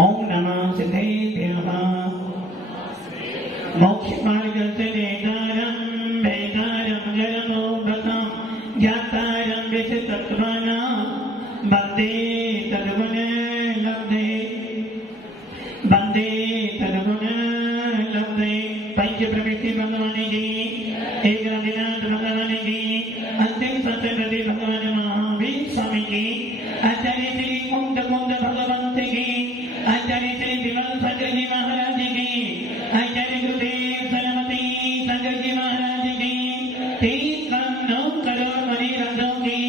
ओम नमः सिद्धेभ्यः मोक्षमार्गस्य नेतारं वेदारं जलमोदकं ज्ञातारं विशतत्वानां वन्दे तद्गुण लब्धे पंच प्रकृति भगवान की एक आदिनाथ भगवान की अंतिम सत्यप्रति भगवान महावीर स्वामी की आचार्य श्री कुंद भगवंत की आचार्य श्री विमल सागर जी महाराज की आचार्य गुरुदेव सरस्वती सागर जी महाराज की 3 करोड़ मणि राजों की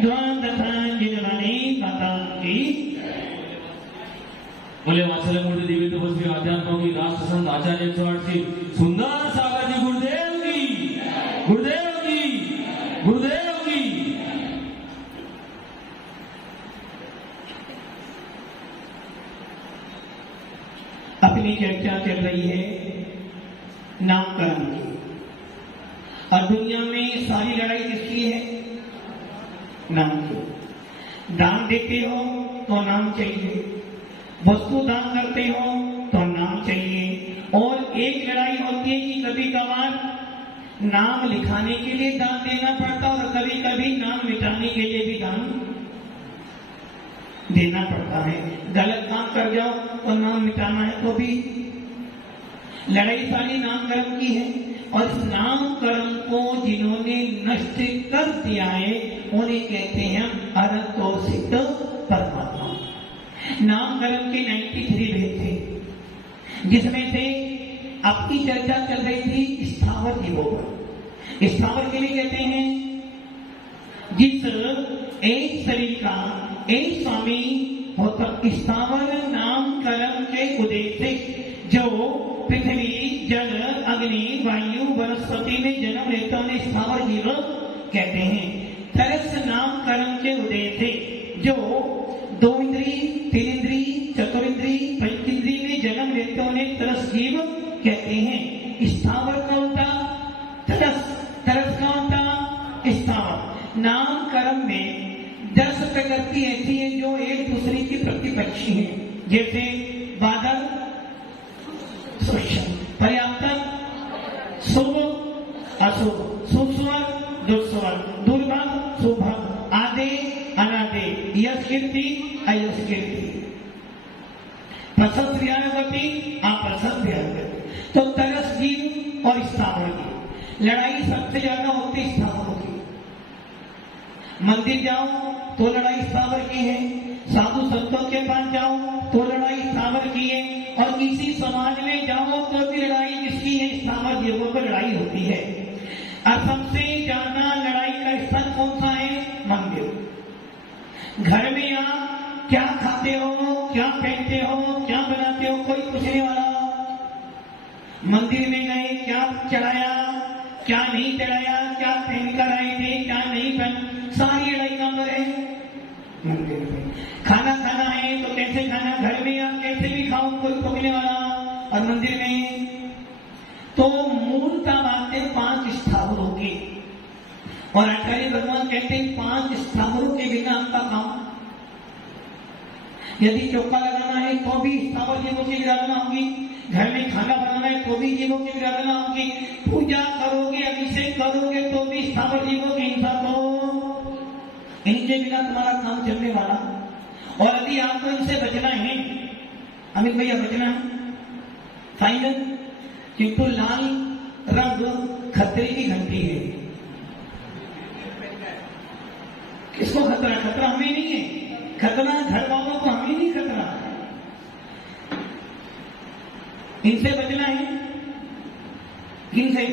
द्वादशांजलि माता की बोले वात्सल्य मूर्ति दिव्य तपस्वी आध्यात्मों की राष्ट्र संत आचार्य श्री सुंदर सागर जी गुरुदेव की गुरुदेव की गुरुदेव की। अपनी चर्चा चल रही है नामकरण की और दुनिया में सारी लड़ाई किसकी है? नाम की। दान देते हो तो नाम चाहिए, वस्तु दान करते हो तो नाम चाहिए। और एक लड़ाई होती है कि कभी कभार नाम लिखाने के लिए दान देना पड़ता और कभी कभी नाम मिटाने के लिए भी दान देना पड़ता है। गलत काम कर जाओ तो नाम मिटाना है तो भी लड़ाई सारी नामकरण की है। और इस नामकरण को जिन्होंने नष्ट कर दिया है उन्हें कहते हैं अरतोषित परमात्मा। नामकरण के 93 भेद थे जिसमें से आपकी चर्चा चल रही थी स्थावर जीवों पर। स्थावर के लिए कहते हैं जिस एक शरीर का एक स्वामी होता। स्थावर नामकरण के उद्देश्य से जो पृथ्वी जल अग्नि वायु वनस्पति में जन्म लेते उन्हें स्थावर जीव कहते हैं। तरस नामकरण के उद्देश्य से जो 2 इंद्री 3 इंद्री चतुर्ंद्री पंचेंद्री में जन्म लेते उन्हें तरस जीव कहते हैं। स्थावर का उल्टा तरस, तरस का उल्टा स्थावर। नामकरण में 10 प्रकृति ऐसी है जो एक दूसरे की प्रतिपक्षी है, जैसे बादल पर्याप्त शुभ अशुभ, शुभ स्वर दुस्वर, दुर्भग सुभग, आदे अनादे, यश कीर्ति अयश कीर्ति, प्रसन्न व्यागति अप्रसन्न व्यागति। तो तरस जीव और स्थावर की लड़ाई सबसे ज्यादा होती स्थावरों की। मंदिर जाओ तो लड़ाई स्थावर की है, साधु संतों के पास जाओ तो लड़ाई स्थावर की है, और किसी समाज में जाओ तो भी लड़ाई किसकी है? स्थावर जीवों पर लड़ाई होती है। और सबसे ज्यादा लड़ाई का स्थल कौन सा है? मंदिर। घर में आप क्या खाते हो, क्या पहनते हो, क्या बनाते हो, कोई पूछने वाला? मंदिर में गए क्या चढ़ाया, क्या नहीं चढ़ाया, क्या पहनकर आए थे, क्या नहीं पहन, सारी लड़ाई कहां पर है? मंदिर में। खाना खाना है तो कैसे खाना, घर में आप कैसे भी खाओ, कोई टोकने वाला? और मंदिर में तो मूलता बात है 5 स्थावरों की। और आचार्य भगवान कहते हैं 5 स्थावरों के बिना आपका काम, यदि चौका लगाना है तो भी स्थावर जीवों की विराधना होगी, घर में खाना बनाना है तो भी जीवों की विराधना होगी, पूजा करोगे अभिषेक करोगे तो भी स्थावर जीवों की हिंसा, तो इनके बिना तुम्हारा काम चलने वाला। और यदि आपको इनसे बचना है, अमित भैया बचना है फाइनल, किंतु लाल रंग खतरे की घंटी है। किसको खतरा? खतरा हमें नहीं है, खतरा घर वालों को, हमें नहीं खतरा। इनसे बचना है, किनसे?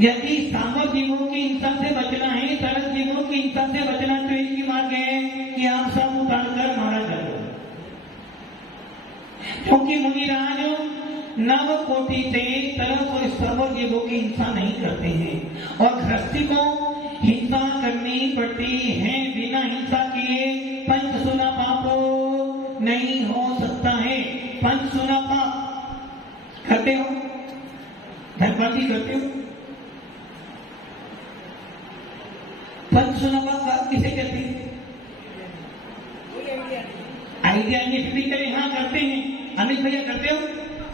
यदि स्थावर जीवों की हिंसा से बचना है, तरस जीवों की हिंसा से बचना, तो एक ही मार्ग है कि आप सब उतारकर मारा जाए। क्योंकि मुनिराज नव कोटि से तरस और स्थावर जीवों की हिंसा नहीं करते हैं, और गृहस्थी को हिंसा करनी पड़ती है। बिना हिंसा किए पंचसूना पाप नहीं हो सकता है। पंचसूना पाप करते हो, धनबाजी करते हो? पंचसूना पाप किसे कहते हैं? यदि अन्य फिर भी करें हाँ करते हैं, अमित भैया करते हो?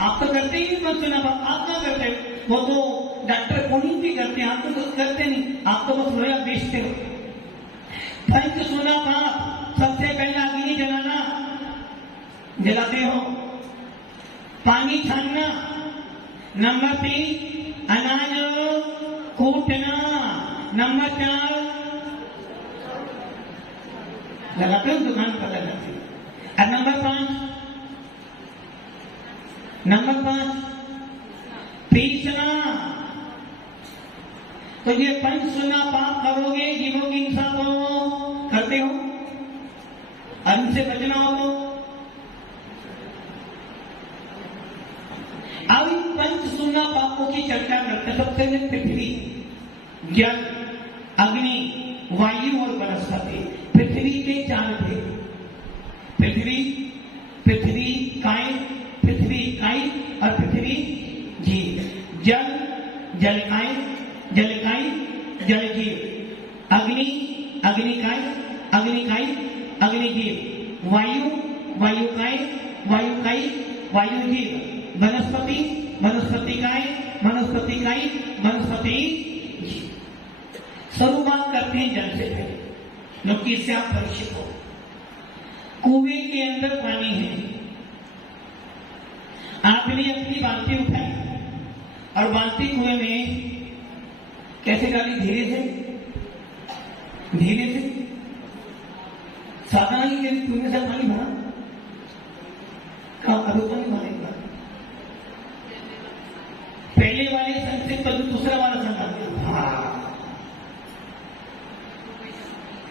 आप तो करते ही नहीं पंच सुना पाप, आप क्या करते हो? वो तो डॉक्टर पुनीत भी करते हैं, आप तो कुछ करते नहीं, आप तो बस लोया बेचते हो। पंच सुना पाप, सबसे पहला अग्नि जलाना, जलाते हो। पानी छानना। नंबर 3 अनाज कूटना। नंबर 4 लगाते हो दुकान पर लगाते हो। और नंबर 5 पीसना। तो ये पंच सुना पाप करोगे, जीवों की हिंसा को करते हो, और इनसे बचना हो तो। अब इन पंच सुना पापों की चर्चा करते हैं। सबसे पहले पृथ्वी, जल, अग्नि, वायु और वनस्पति। पृथ्वी के 4 भेद, पृथ्वी काई और पृथ्वी जीव। जल, जलकाय, जल जीव। अग्नि, अग्निकाय, अग्निजीव। वायु काय, वायु जीव। वनस्पति, वनस्पतिकाय, वनस्पति जीव। शुरुआत करते हैं जल से, क्योंकि इससे आप परिचित हो। कुएं के अंदर पानी है, आपने अपनी बाल्टी उठाई और बाल्टी कुएं में कैसे डाली? धीरे से। साधा नहीं कि कुएं से पानी भरा, कहा अभी पानी भरेगा। पहले वाले संग से कभी दूसरा वाला संग आ गया।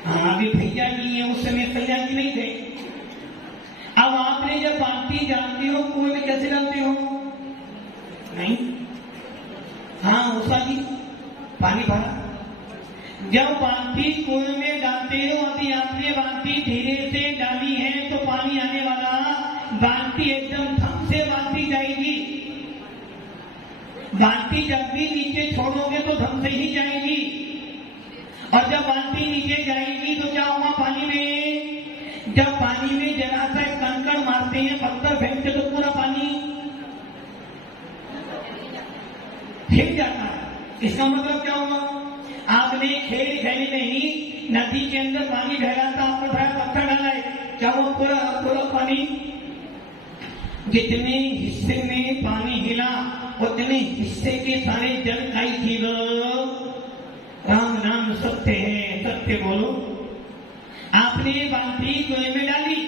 हाँ, अभी भैया जी है, उस समय भैया जी नहीं थे। अब आपने जब बाल्टी डालते हो कुएं में, कैसे डालते हो? नहीं, हाँ उषा जी, पानी भरा। जब बाल्टी कुएं में डालते हो, अभी आपने बाल्टी धीरे से डाली है तो पानी आने वाला, बाल्टी एकदम थम से बाल्टी जाएगी। बाल्टी जब भी नीचे छोड़ोगे तो धम से ही जाएगी, और जब बाल्टी नीचे जाएगी तो क्या होगा पानी में? जब पानी में जरा सा कंकड़ मारते हैं, पत्थर फेंकते तो पूरा पानी हिल जाता है। इसका मतलब क्या होगा? आपने खेल खेल में ही नदी के अंदर पानी बह रहा था, आपने पत्थर डाला है, क्या वो पूरा पानी? जितने हिस्से में पानी हिला उतने हिस्से के सारे जल काई जीव। राम नाम सत्य है, सत्य बोलो। आपने बाल्टी कुएं में डाली,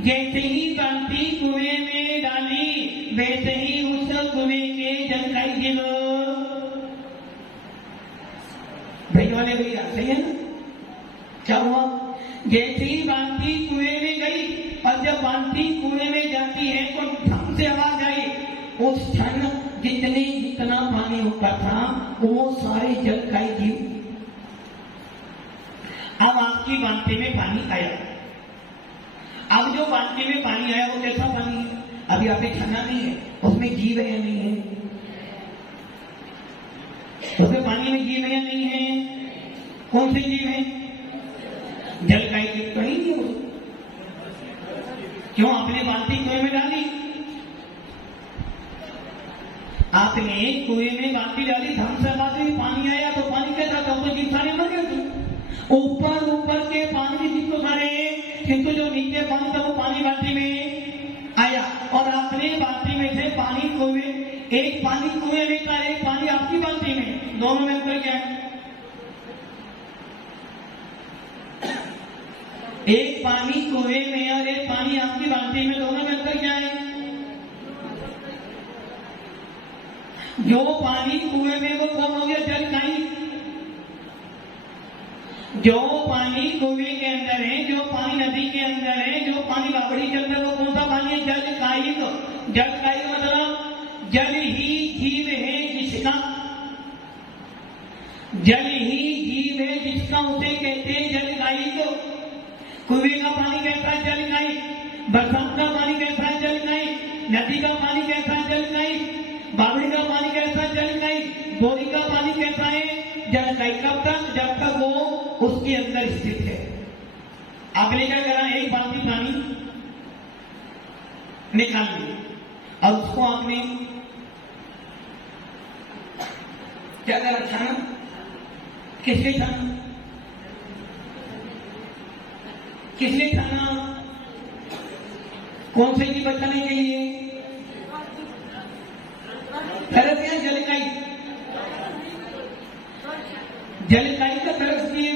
जैसे ही बाल्टी कुएं में डाली वैसे ही उस कुएं के जल काई जीव। भाई वाले भैया सही है ना? क्या हुआ? जैसे ही बाल्टी कुएं में गई, और जब बाल्टी कुएं में जाती है तो धम से आवाज आई। उस क्षण जितना पानी ऊपर था वो सारे जल काई जीव। अब आपकी बाल्टी में पानी आया। अब जो बाल्टी में पानी आया वो कैसा पानी है? अभी आपने छाना नहीं है, उसमें जीव है या नहीं है? उसमें पानी में जीव है या नहीं है? कौन से जीव है? जल काई जीव तो नहीं है। क्यों? आपने बाल्टी कुएं में डाली, आपने कुएं में बाल्टी डाली, धम से बाल्टी में पानी आया तो पानी कैसा था? तो जीव सारे मर गए थे। ऊपर के पानी जिनको सारे, किंतु जो नीचे पानी था वो पानी बाल्टी में आया, और आपने बाल्टी में से पानी कुएं, एक पानी कुएं में का, एक पानी आपकी बाल्टी में, दोनों में अंतर क्या है? एक पानी कुएं में और एक पानी आपकी बाल्टी में, दोनों में अंतर क्या है? जो पानी कुएं में वो कौन हो गया? जल काई। जो पानी कुएं के अंदर है, जो पानी नदी के अंदर है, जो पानी बावड़ी के अंदर, वो कौन सा पानी है? जल काई। जल काई मतलब जल ही जीव है जिसका, जल ही जीव है जिसका, उसे कहते हैं जल काई। को कुएं का पानी कैसा है? जल काई। बरसात का पानी कैसा है? जल काई। नदी का पानी कैसा है? जल काई। बावड़ी का पानी कैसा है? जल काई। बोरी का पानी कैसा है? जल काई। कब तक? जब तक वो उसके अंदर स्थित है। आपने क्या करा? एक बाल्टी पानी निकाल लिया और उसको आपने क्या करा, छाना। किसने छाना? किसने छाना? कौन से की बचाने के लिए? तरस या जलकाई? जलकाई का तरस दिए,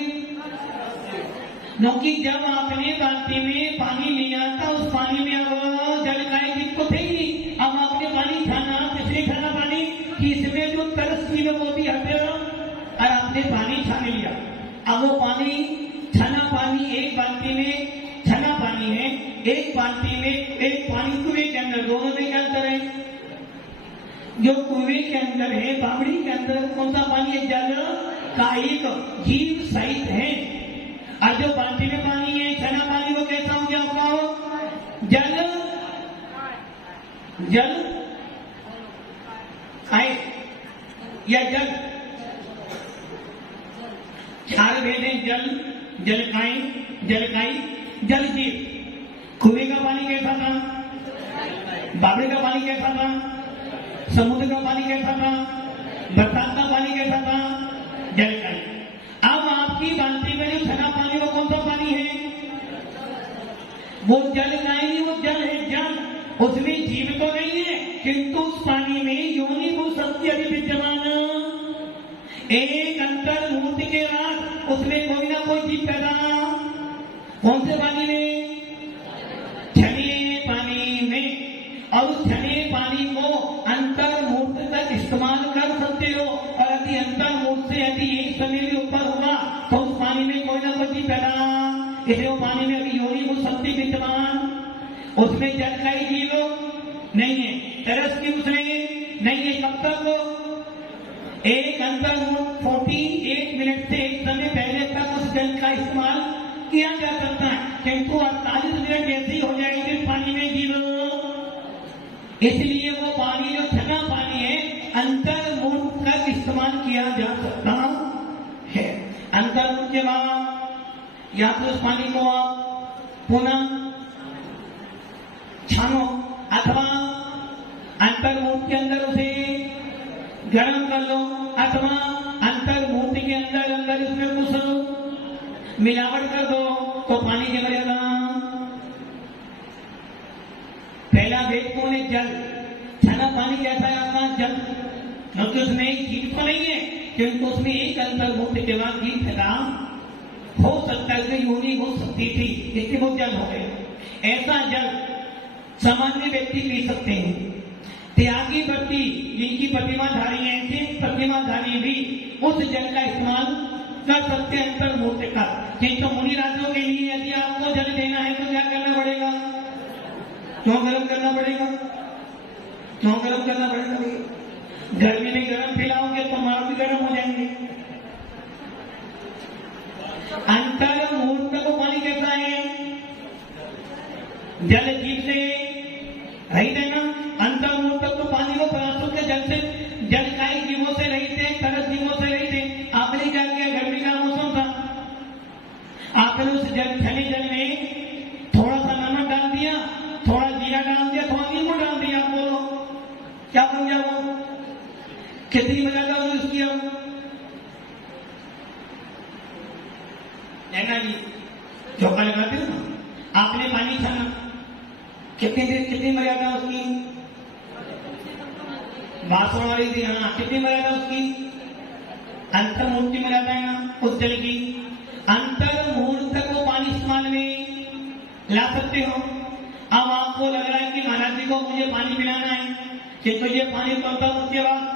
क्योंकि जब आपने बाल्टी में पानी लिया था उस पानी में अब जलकाई जिसको थे ही नहीं, अब आपने पानी छाना। किसने छाना पानी? कि इसमें जो तरस की वो भी हटे और आपने पानी छान लिया। अब वो पानी छना पानी एक बाल्टी में छना पानी है, एक बाल्टी में एक पानी कुएं के अंदर, दोनों में क्या अंतर है? जो कुएं के अंदर है, बावड़ी के अंदर कौन सा पानी है? जल कायिक जीव सहित है। और जो बाल्टी में पानी है छना पानी, वो कैसा हो गया आपका? जल जल कायिक या जल, चार भेद हैं, जल, जलकाई, जलकाई, जल जीव। कुएं का पानी कैसा था? बावड़ी का पानी कैसा था? समुद्र का पानी कैसा था? बरसात का पानी कैसा था? जलकाई। अब आपकी बाल्टी में जो छना पानी वो कौन सा पानी है? वो जलकाई नहीं, वो जल है, जल। उसमें जीव तो नहीं है, किंतु उस पानी में योनि को सत्य विद्यमान एक अंतर मूर्ति के बाद उसमें कोई ना कोई जीव पैदा। कौन से पानी में? छने पानी में। और उस छने पानी को अंतर मूर्त तक इस्तेमाल कर सकते हो, और यदि अंतर मूर्त से यदि एक समय भी ऊपर हुआ तो उस पानी में कोई ना कोई जीव पैदा। इसलिए वो पानी में अभी योनि को शक्ति विद्यमान, उसमें जलकाई जीव नहीं है, तरस की उसमें नहीं है। कब तक? एक अंतर 48 मिनट से एक समय पहले तक उस जल का इस्तेमाल किया जा सकता है, किंतु 48 मिनट ऐसी हो जाएगी पानी में जीव। इसलिए वो पानी जो छना पानी है अंतर मूर्त का इस्तेमाल किया जा सकता है। अंतर मूर्त के बाद या तो उस पानी को आप पुनः छानो अथवा अंतर मूर्त के अंदर उसे गर्म कर लो, अथवा अंतर मूर्ति के अंदर उसमें कुछ मिलावट कर दो तो पानी के मर्यादा। पहला भेद कौन है? जल। छना पानी कैसा है आपका? जल। क्योंकि उसमें एक जीव तो नहीं है, क्योंकि उसमें एक अंतर मूर्ति के बाद जीव पैदा हो सकता है, योनि हो सकती थी, इसलिए वो जल हो गए। ऐसा जल सामान्य व्यक्ति पी सकते हैं। त्यागी व्यक्ति जिनकी प्रतिमाधारी है, ऐसे प्रतिमाधारी भी उस जल का इस्तेमाल कर सकते हैं अंतर मूर्ति का। किंतु मुनि राजों के लिए यदि आपको जल देना है तो क्या करना पड़ेगा? क्यों गर्म करना पड़ेगा? क्यों गर्म करना पड़ेगा? गर्मी में गर्म पिलाओगे तो मार भी गर्म हो जाएंगे। अंतर मूर्त को पानी कैसा है? जल जीव से रहित है ना। अंतर मूर्त को पानी को प्राशुद्ध जल से, जलकाई जीवों से रहित है, तरस जीवों से रहित है। आपने क्या किया? गर्मी का मौसम था, आपने उस छने जल में थोड़ा सा नमक डाल दिया, थोड़ा जीरा डाल दिया, थोड़ा नींबू डाल दिया। आप बोलो क्या बन गया वो? कितनी मर्यादा हुई उसकी? अब जी चौका लगाते हो ना, आपने पानी छाना, कितनी देर, कितनी मर्यादा उसकी? बासों वाली थी, हाँ, कितनी मर्यादा उसकी? अंतर मूर्त की मर्यादा है ना उस जल की। अंतर मूर्त को पानी इस्तेमाल में ला सकते हो। अब आपको लग रहा है कि महाराज जी को मुझे पानी पिलाना है, कि तो ये पानी तो अंतर मूर्त के बाद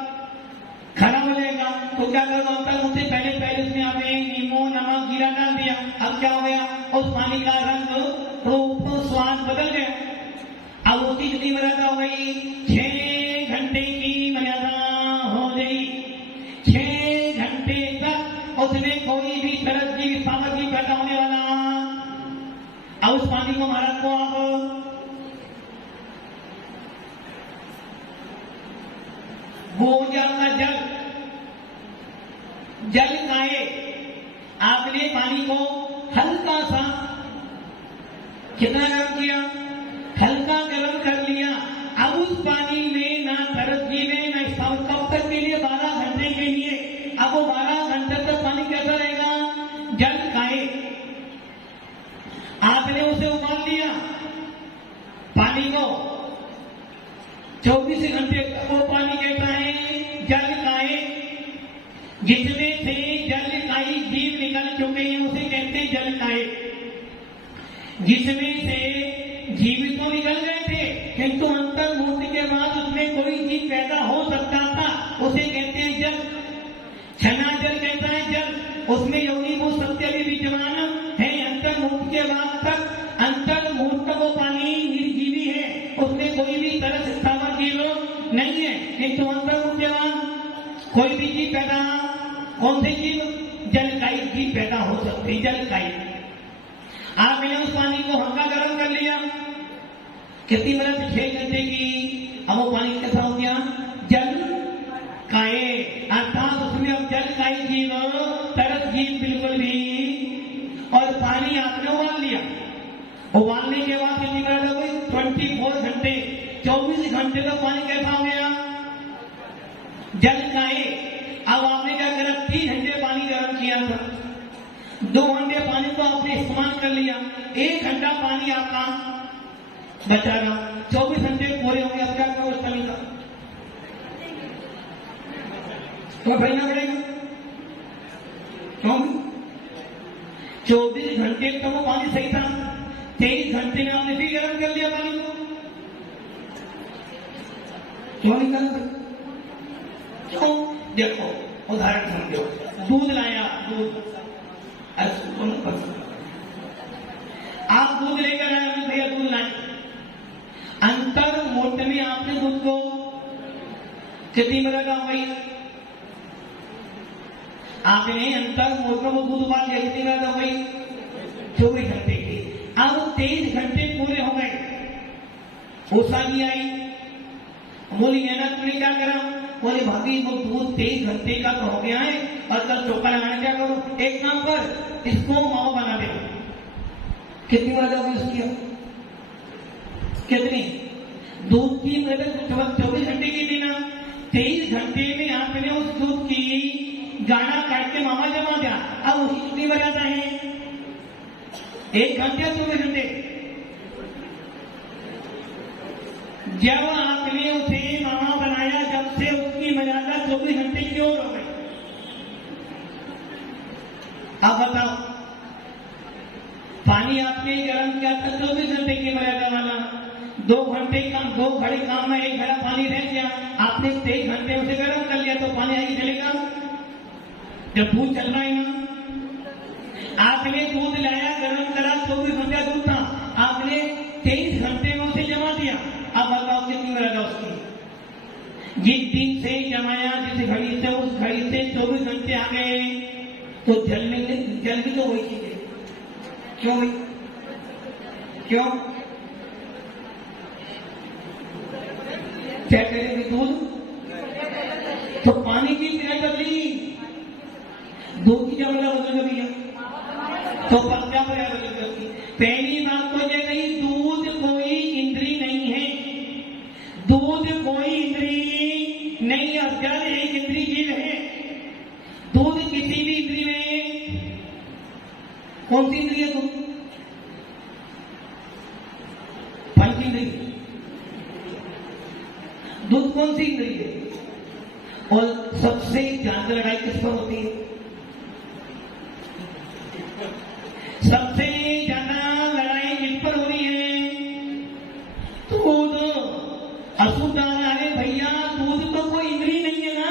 खराब हो जाएगा, तो क्या करो? अंतर मूर्त से पहले उसमें आपने नींबू, नमक, जीरा डाल दिया। अब क्या हो गया? उस पानी का रंग, रूप, स्वाद बदल गया। अब उसकी कितनी मर्यादा हो गई? 6 घंटे की मर्यादा हो गई। 6 घंटे तक उसमें कोई भी तरस की सामग्री पैदा होने वाला। अब उस पानी को महाराज को आप वो जाता जल, जल खाए। आपने पानी को हल्का सा कितना गर्म किया? हल्का गर्म कर लिया। उस पानी में ना तरस जीवे ना स्थावर, कब तक के लिए? 12 घंटे के लिए। अब वो 12 घंटे तक पानी कैसा रहेगा? जल काए। आपने उसे उबाल लिया पानी को, 24 घंटे तक वो पानी कहता है जल काए। जिसमें से जल काई जीव निकल चुके हैं उसे कहते हैं जल काए। जिसमें से जीव तो निकल गए थे किंतु अंतर मूर्ति के बाद उसमें कोई जीव पैदा हो सकता था, उसे कहते हैं जल। छना जल कहता है जल, उसमें योनि को सत्य भी विद्यमान है। अंतर मूर्ति के बाद तक अंतर मूर्त को पानी निर्जीवी है, उसमें कोई भी तरस स्थावर जीव नहीं है। किंतु अंतर मूर्ति के बाद कोई भी जीव पैदा, कौन से जीव? जलकाई जीव पैदा हो सकते हैं, जलकाई। आपने उस पानी को हल्का गर्म कर लिया, कितनी मिनट? 6 घंटे की। अब वो पानी कैसा हो गया? जल काए। अर्थात उसमें अब जल काई जीव, तरस जीव बिल्कुल भी। और पानी आपने उबाल लिया, उबालने के बाद कितनी मिनट हो गई? 24 घंटे। 24 घंटे का पानी कैसा हो गया? जल काए। अब आपने क्या करा? 3 घंटे पानी गर्म किया था, 2 घंटे पानी को आपने इस्तेमाल कर लिया, 1 घंटा पानी आपका बचा रहा। 24 घंटे पूरे हो गए। अब क्या करो उस पानी का? तो भरना पड़ेगा। क्यों? 24 घंटे तक वो पानी सही था, 23 घंटे में आपने फिर गर्म कर लिया पानी को। क्यों नहीं करना? क्यों? देखो उदाहरण समझो, दूध लाया, दूध आप दूध लेकर आए, भैया दूध लाए। अंतर मूर्त में आपने दूध को कितनी मिनट हो गई? आपने अंतर मूर्त को दूध उबाल लिया, कितनी मिनट हो गई? 24 घंटे की। अब 23 घंटे पूरे हो गए, ऊषा नहीं आई। बोली है ना, तुमने क्या करा? बोले भाभी वो दूध 23 घंटे का तो हो गया है और कल चौका लगाने क्या करो? एक काम कर, इसको मावा बना दे। कितनी मदद होगी उसकी? कितनी? दूध की मदद 24 घंटे की थी ना, 23 घंटे में आपने उस दूध की गाढ़ा काट के मावा जमा दिया। अब उसकी कितनी मर्यादा है? 1 घंटे 24 घंटे। जब आपने उसे मावा बनाया, जब से उसकी मर्यादा 24 घंटे की और हो गई। अब बताओ, पानी आपने गर्म किया था 24 घंटे की मर्यादा वाला, 2 घंटे काम, 2 घड़ी काम में 1 घड़ा पानी रह गया। आपने 23 घंटे उसे गर्म कर लिया तो पानी आगे चलेगा? जब दूध चल रहा है ना, आपने दूध लाया, गर्म करा, 24 घंटे दूध था, आपने 23 घंटे में उसे जमा दिया। अब बताओ कितनी मर्यादा उसकी? जिस दिन से जमाया, जिस घड़ी से, उस घड़ी से 24 घंटे आ गए तो जल भी तो वही चीज है। क्यों भाई? क्यों? क्या करेंगे? दूध तो पानी की क्या बदली? दूध की क्या बदल भैया? तो क्या बदल? पहली बात तो ये नहीं, दूध कोई इंद्री नहीं है, दूध कोई इंद्री नहीं, और जल एक इंद्री जीव है। दूध किसी भी इंद्री में, कौन सी इंद्री है? दूध पंच इंद्री। दूध कौन सी इंद्री है? और सबसे ज्यादा लड़ाई किस पर होती है? सबसे ज्यादा लड़ाई जिस पर हो रही है? दूध अशुद्ध। अरे भैया, दूध तो कोई इंद्री नहीं है ना।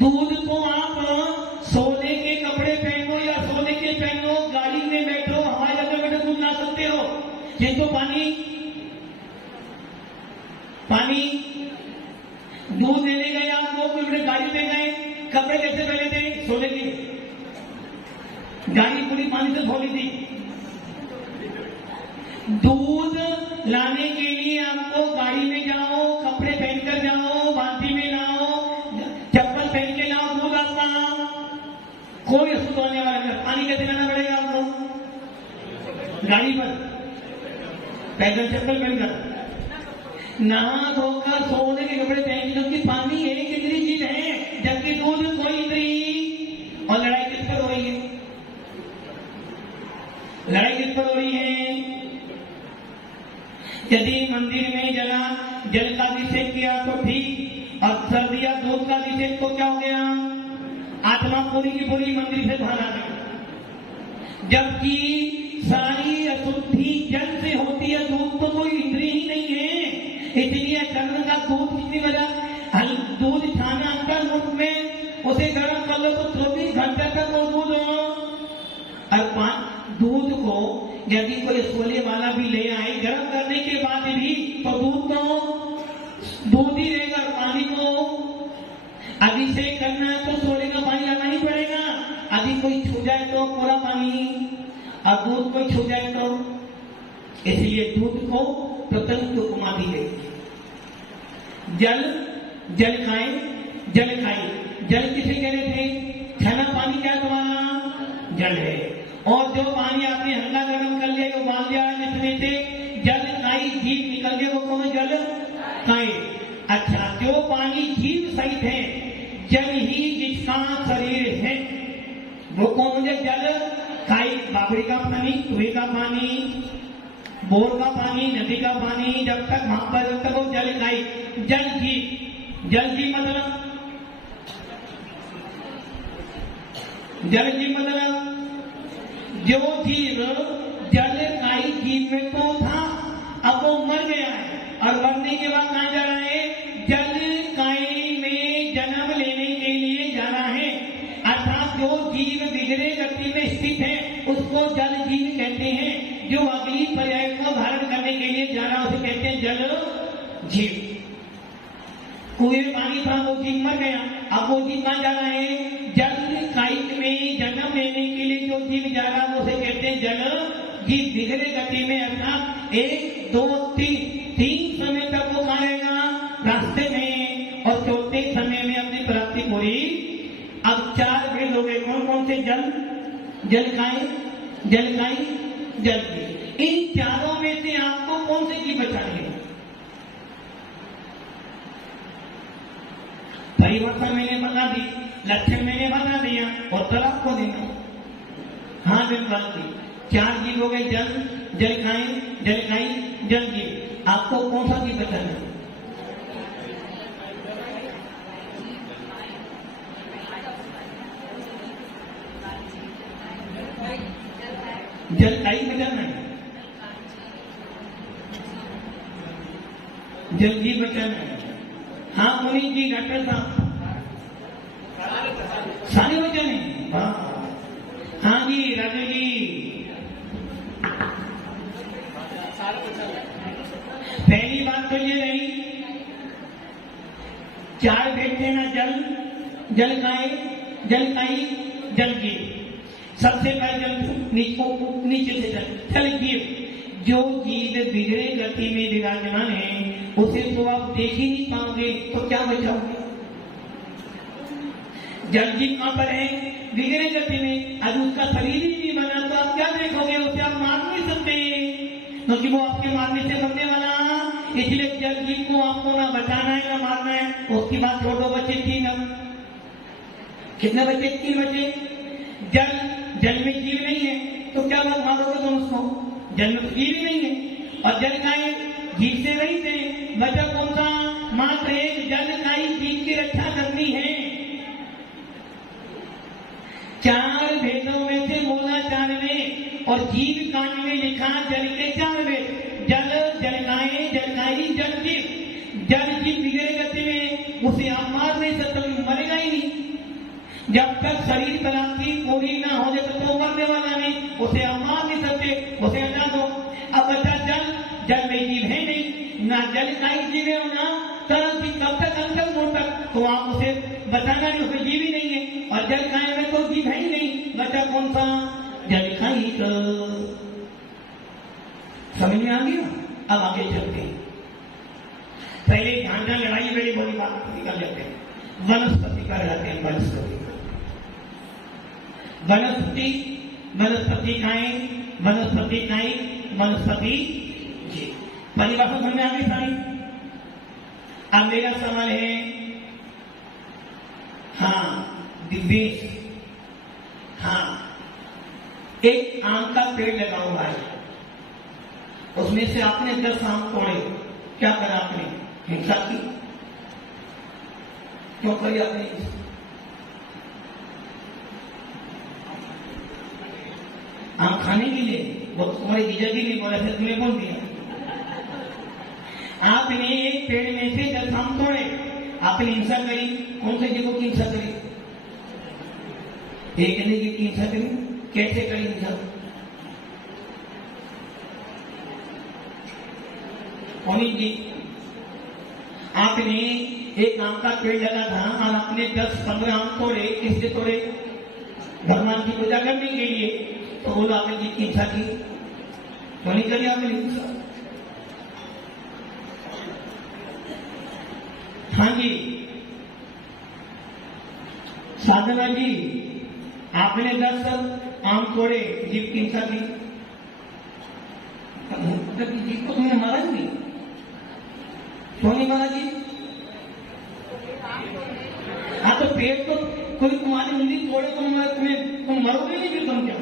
दूध को आप सोने के कपड़े पहनो या सोने के पहनो, गाड़ी में बैठो, हवाई जहाज में बैठो, दूध ला सकते हो। किंतु पानी दूध लेने गए आप, 2 किलोमीटर गाड़ी पे गए, कपड़े कैसे पहने थे? सोने के। गाड़ी पूरी पानी से धोली थी। दूध लाने के लिए आपको गाड़ी में जाओ, कपड़े पहनकर जाओ, बाल्टी में लाओ, चप्पल पहन के लाओ, दूध आपका कोई अशुद्ध होने वाला नहीं। पानी कैसे लाना पड़ेगा आपको? गाड़ी पर पैदल चप्पल पहनकर। नहा धोकर सोने के कपड़े पहन क्योंकि पानी एक इंद्रिय जीव है, जबकि दूध कोई इंद्रिय। और लड़ाई किस पर हो रही है? लड़ाई किस पर हो रही है? यदि मंदिर में जल का अभिषेक किया तो ठीक, और सर्दिया दूध का अभिषेक तो क्या हो गया? आत्मा पूरी की पूरी मंदिर से बाहर आ गई। जबकि सारी अशुद्धि जल से होती है, दूध तो कोई इंद्रिय ही नहीं है। इसलिए चंद्र का दूध कितनी बजा दूध छाना अंतर मुख में, उसे गर्म कर लो तो 24 घंटे तक वो दूध हो। और दूध को यदि कोई सोले वाला भी ले आए गर्म करने के बाद भी तो दूध ही रहेगा। पानी को अभिषेक करना है तो सोले का पानी लाना ही पड़ेगा। अभी कोई छू जाए तो पूरा पानी, और दूध कोई छू जाए तो, इसलिए दूध को प्रतंग की उपमा दी गई। जल खाए, जल खाए। जल किसे कह रहे थे? खाना पानी क्या तुम्हारा? जल है। और जो पानी आपने हल्का गर्म कर लिया, वो बांध दिया जिसमें से जल खाई जीव निकल गया, वो कौन? जल खाए। अच्छा, जो पानी जीव सहित है, जल ही जिसका शरीर है, वो कौन है? जल खाई। बाबड़ी का पानी, कुएं का पानी, बोर का पानी, नदी का पानी, जब तक वहां पर जब तक वो जल खाई। जल जीव, जल जीव मतलब जो जीव जल खाई जीव में तो था, अब वो मर गया है, और मरने के बाद कहां जा रहा है? जल काई में जन्म लेने के लिए जा रहा है। अर्थात जो जीव बिगड़े गति में स्थित है उसको जल जीव कहते हैं। जो अगली पर्याय को धारण करने के लिए जा रहा है उसे कहते हैं जल जीव। कुएं में पानी था, वो जीव मर गया, अब वो जीव कहां जा रहा है? जल काई में जन्म लेने के लिए जो जीव जा रहा है उसे कहते हैं जल जीव। बिगड़े गति में, अर्थात 1, 2, 3 समय तक वो कहां रहेगा? रास्ते में, और चौथे समय में अपनी प्राप्ति पूरी। अब 4 भेद हो गए, कौन कौन से? जल खाए, जल खाई, जल जीव। इन चारों में से आपको कौन से जीव बचाने? परिवर्तन मैंने बता दी, लक्षण मैंने बता दिया, और तलाक को देना। हाँ बिल्कुल, 4 जीव हो गए। जल खाए, जल खाई, जल जीव। आपको कौन सा जीव बचाना? जल खाई बचाना है, जल जीव बचाना है। हाँ मुनीष जी, डॉक्टर साहब, सारे वचन है। हाँ जी राजू जी, पहली बात तो ये रही, 4 भेद थे ना? जल खाए, जल खाई, जल जीव। सबसे पहले नीचे से जल जीव। जो जीव बिगड़े गति में विराजमान है उसे तो आप देख ही नहीं पाओगे, तो क्या बचाओगे? जल जीव कहां पर है? बिगड़े गति में। अब उसका शरीर ही नहीं बना तो आप क्या देखोगे? उसे आप मार नहीं सकते, क्योंकि वो आपके मारने से बनने वाला। इसलिए जल जीव को आपको ना बचाना है ना मारना है। उसकी बात छोड़ो, बच्चे 3। अब कितने बच्चे? 3 बच्चे। जल में जीव नहीं है तो क्या बात मारोगे तुम उसको? जल में जीव ही नहीं है। और जल खाए, जीव से रहित है। बचा कौन सा? मात्र एक जल खाई जीव की रक्षा करनी है। 4 भेदों में से मूलाचार में और जीव कांड में लिखा जल के 4 भेद। जल खाए, जल खाई, जल जीव। जल जीव बिगड़े गति में, उसे आप मार नहीं सकते, मरेगा ही नहीं। जब तक शरीर प्राप्ति पूरी ना हो जाए तो मरने वाला नहीं, उसे आप मार नहीं सकते, उसे हटा दो। अब बचा जल में जीव है नहीं, ना जल खाई जीव है ना तरह की, कब तक अंत मोड़ तक, तो आप उसे बचाना नहीं, उसमें जीव ही नहीं है। और जल खाए में तो जीव है ही नहीं, बचा कौन सा? जल खाई। समझ में आ गया? अब आगे चलते हैं। पहले झांझा लड़ाई बड़ी बड़ी बात निकल जाते हैं। वनस्पति कर जाते हैं। वनस्पति खाएं, वनस्पति खाई, वनस्पति जी। परिभाषा समझ में आ गई सारी? अब मेरा सवाल है, हाँ दिव्येश, हाँ एक आम का पेड़ लगा हुआ है, उसमें से आपने 10 आम तोड़े, क्या करा आपने? हिंसा की। क्यों करी आपने? आम खाने के लिए? वो तुम्हारे जीजा जी ने बोला था, तुम्हें बोल दिया। आपने एक पेड़ में से 10 आम तोड़े, आपने हिंसा करी। कौन से जीवों की हिंसा करी? एक ने जीव की हिंसा करी। कैसे करी हिंसा? कौन जी? आपने एक आम का पेड़ लगा था और आपने 10-15 आम तोड़े। किससे तोड़े? भगवान की पूजा करने के लिए। तो बोलो आपने जीव की हिंसा की, तो नहीं करी आपने हिंसा? हाँ जी साधना जी, आपने 10 आम तोड़े, जीव की हिंसा की। जीव को तुमने मारा नहीं, क्यों नहीं मारा जी? हाँ तो पेड़ तो कोई तुम्हारी मुंडी तोड़े तो तुम मरोगे नहीं, फिर तुम क्या?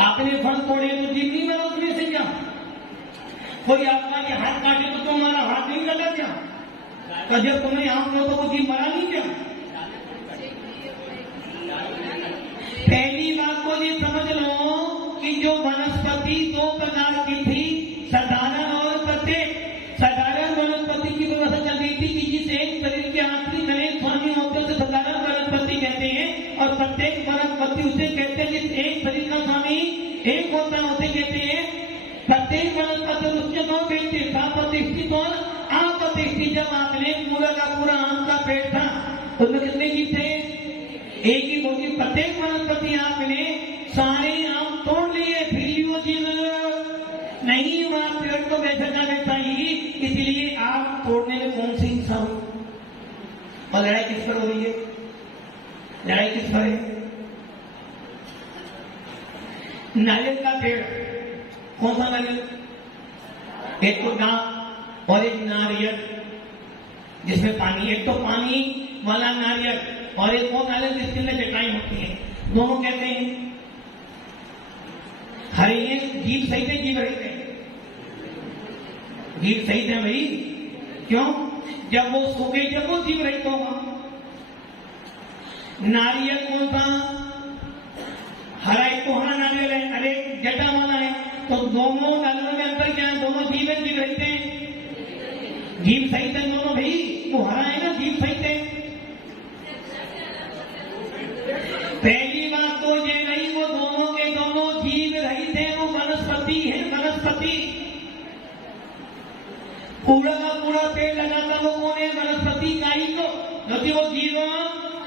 आपने फल तोड़े तो जीव नहीं मरा उसमें से क्या? कोई आपका ये हाथ काटे तो तुम्हारा हाथ नहीं लगा क्या? तो जब तुमने आम लो तो वो जीव मरा नहीं क्या? पहली बात तो ये समझ लो कि जो वनस्पति 2 प्रकार की थी, साधारण और प्रत्येक। साधारण वनस्पति की व्यवस्था चल रही थी कि जिस एक शरीर के आंतरिक कलेश स्वामी होते से साधारण वनस्पति कहते हैं, और प्रत्येक वनस्पति उसे कहते हैं जिस एक शरीर का स्वामी एक होता है, उसे कहते हैं प्रत्येक वनस्पति। उसके 2 पेड़ थे, साप्रतिष्ठित और अप्रतिष्ठित। जब आपने पूरा का पूरा आम का पेड़ था, उसमें कितने जीव थे? एक ही होगी। प्रत्येक वनस्पति आपने सारे आम तोड़ लिए, फिर भी वो जीव नहीं हुआ, पेड़ तो वैसा का वैसा ही। इसलिए आम तोड़ने में कौन सी हिंसा हुई? और लड़ाई किस पर हो रही है? लड़ाई किस पर है? नारियल का पेड़, कौन सा नारियल? एक तो गांव और एक नारियल जिसमें पानी। एक तो पानी वाला नारियल और एक वो नारियल जिसके अंदर चटाई होती है। दोनों कहते हैं हरे ये जीव सहित है, जीव रहित है? जीव सहित है भाई। क्यों? जब वो सूखे, जब वो जीव रहित होगा। नारियल कौन सा? हरा, एक तो हरा नारियल है, अरे जटा वाला है। तो दोनों नारियों में अंतर क्या है? दोनों जीव है, जीव रहित है? जीव सहित है दोनों भाई। वो हरा है ना, जीव सहित है। पहली बात तो ये रही, वो दोनों के दोनों जीव रहित है, वो वनस्पति है, वनस्पति। पूरा का पूरा पेड़ लगाता वो कौन है? वनस्पति का ही तो, क्योंकि वो जीव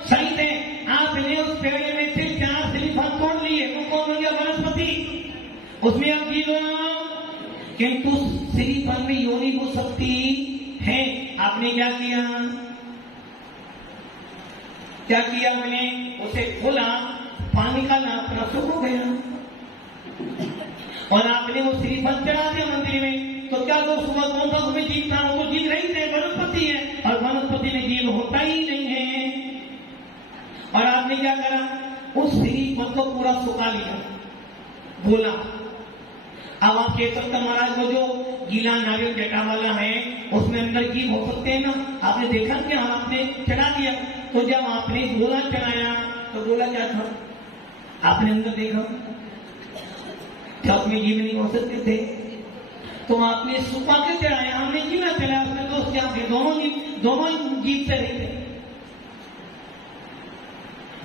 सहित है। आपने उस पेड़ में से 4 श्रीफल तोड़ लिए, वो कौन हो गया? वनस्पति। उसमें आप जीव, किंतु श्रीफल में योनि हो सकती है। आपने क्या किया? क्या किया? मैंने उसे खोला, पानी का नाम हो गया और आपने वो श्रीफल चढ़ा दिया मंदिर में। तो क्या दोस्त हुआ? कौन सा उसमें जीव था? वो जीव रही थे, वनस्पति है, और वनस्पति में जीव होता ही नहीं है। और आपने क्या करा? उस श्रीफल को पूरा सुखा लिया। बोला अब आप कह सकते महाराज वो जो गीला नारियल जटा वाला है उसमें अंदर जीव हो सकते हैं ना? आपने देखा क्या? आपने चढ़ा दिया। तो जब आपने गोला चढ़ाया तो गोला क्या था? आपने अंदर देखा क्या उसमें जीव नहीं हो सकते थे? तो आपने सुखा के चढ़ाया, हमने गीला चढ़ाया, उसमें दोस्त क्या थे? दोनों जीव से रहे थे।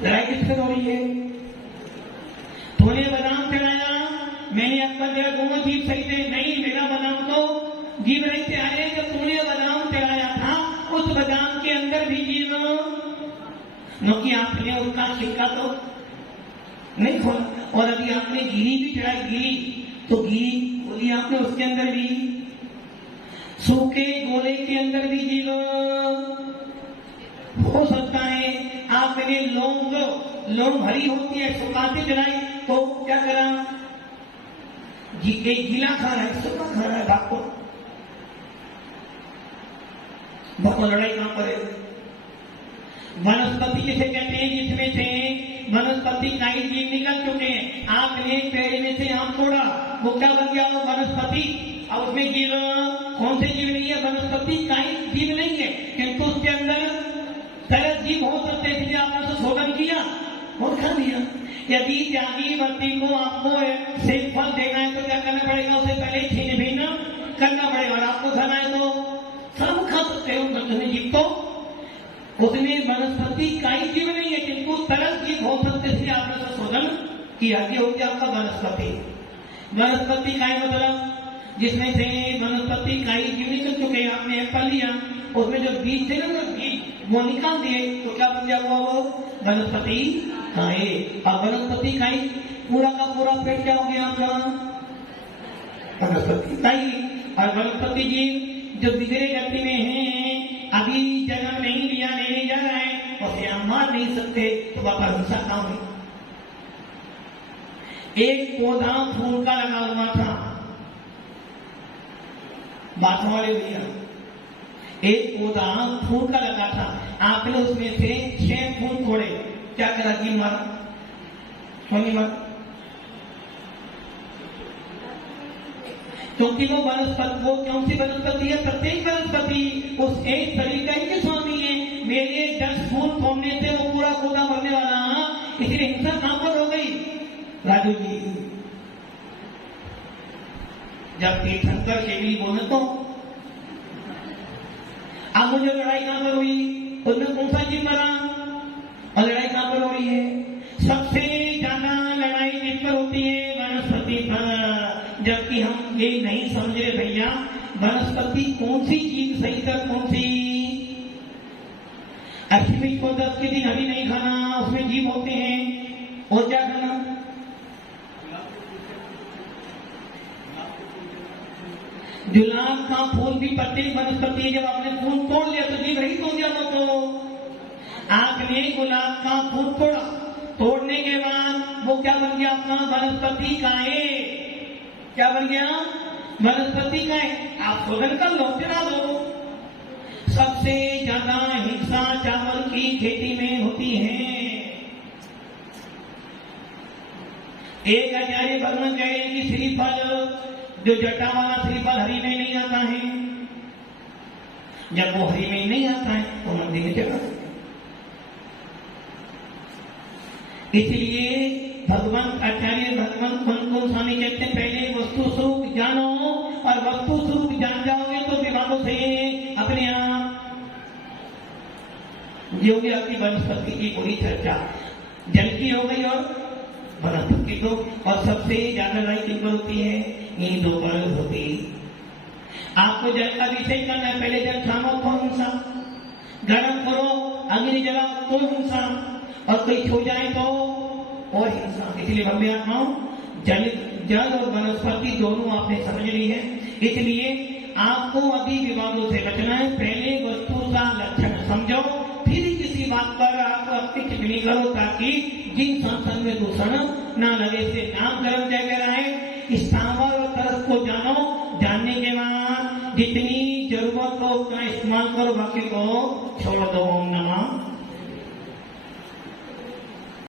लड़ाई किससे हो रही है? तूने बादाम चढ़ाया, मैंने अक्कर दिया, दोनों जीव सही थे। नहीं, मेरा बादाम तो जीव रही थे। आए जब तूने बादाम चढ़ाया था, उस बादाम के अंदर भी जीव, क्योंकि आपने उसका सिक्का तो नहीं खोला। और अभी आपने गिरी भी चढ़ाई, गिरी तो गिरी खोली आपने, उसके अंदर भी सूखे गोले के अंदर भी जीव हो सकता है। आपने लौंग हरी होती है, सुखाते चढ़ाई तो क्या करा? एक गीला खा रहा है, सूखा खा रहा है, भागो लड़ाई कहां पर है? वनस्पति जिसे कहते हैं जिसमें से वनस्पति कई जीव निकल चुके हैं। आपने पेड़ में से आम तोड़ा, वो क्या बन गया? वो वनस्पति। और उसमें जीव कौन से जीव नहीं है? वनस्पति कई जीव नहीं है, किंतु उसके अंदर तरह जीव हो सकते हैं, इसलिए आपने उसे शोधन किया और खा लिया। यदि त्यागी व्यक्ति को आपको सिर्फ फल देना है तो क्या करना पड़ेगा? उसे पहले छीन भिन्न करना पड़ेगा। और आपको खाना है तो सब खा सकते हो जीव, तो उसमें वनस्पति कई जीव नहीं है, किंतु तरल जीव हो सकते, इसलिए आपने शोधन किया। ये हो गया आपका वनस्पति। वनस्पति का मतलब जिसमें से वनस्पति कई जीव निकल चुके हैं। आपने एप्पल लिया, उसमें जो बीज थे ना, बीज वो निकाल दिए तो क्या बन गया? वो वनस्पति काए। और वनस्पति काई पूरा का पूरा पेट क्या हो गया आपका? वनस्पति काई। और वनस्पति जीव जो बिगड़े गति में है, अभी जन्म नहीं लिया, लेने जा रहा है, उसे हम मार नहीं सकते, तो वापस हिंसा काम है। एक पौधा फूल का लगा हुआ था, बात वाले भैया, एक पौधा फूल का लगा था, आपने उसमें से 6 फूल तोड़े, क्या करा? जी मर, सोनी मर, क्योंकि वो वनस्पति, वो कौन सी वनस्पति है? प्रत्येक वनस्पति उस एक तरीका ही के स्वामी है। मेरे 10 फूल तोड़ने से वो पूरा पौधा बनने वाला, इसलिए हिंसा कहां पर हो गई? राजू जी, जब तीर्थंकर शेवी बोले तो अब मुझे लड़ाई कहां पर हुई? उसमें कौन सा जीव मरा? और लड़ाई कहां पर हो रही है? सबसे ज्यादा लड़ाई जिस पर होती है? वनस्पति पर। जबकि हम ये नहीं समझ रहे भैया, वनस्पति कौन सी चीज सही कर, कौन सी? अष्टमी को 10 के दिन हरी नहीं खाना, उसमें जीव होते हैं। और क्या खाना? गुलाब का फूल भी प्रत्येक वनस्पति है। जब आपने फूल तोड़ लिया तो जीव रहित हो गया। तो आपने गुलाब का फूल तोड़ा, तोड़ने के बाद वो क्या बन गया? अपना वनस्पति काए। क्या बन गया? वनस्पति काए। आप शोधन कर लो, चला दो। सबसे ज्यादा हिंसा चावल की खेती में होती है। एक आचार्य भगवान कह रहे हैं कि श्रीफल, जो जटा वाला श्रीफल हरि में नहीं आता है, जब वो हरि में नहीं आता है तो मंदिर में चढ़ा। इसलिए भगवान आचार्य भगवान कौन स्वामी कहते हैं, पहले वस्तु स्वरूप जानो, और वस्तु स्वरूप जान जाओगे तो विवादों से अपने आप योगी आपकी वनस्पति की पूरी चर्चा जल की हो गई और वनस्पति तो। और सबसे ज्यादा लड़ाई किन पर होती है? इन 2 पर होती। आपको जल का विषय करना है, पहले जल छानो तो हिंसा, गर्म करो, अग्नि जलाओ तो हिंसा, और कोई छो जाए तो और हिंसा। इसलिए भव्य आत्माओं, जल और वनस्पति दोनों आपने समझ ली है। इसलिए आपको अभी विवादों से बचना है। पहले वस्तु का लक्षण समझो, फिर किसी बात पर आपको अपनी टिप्पणी करो, ताकि जिन संसद में दूषण न लगे से नाम कर्म जगह रहे। स्थावर और तरस को जानो, जानने के बाद जितनी जरूरत हो उतना इस्तेमाल करो, बाकी को छोड़ दो। ओम नमः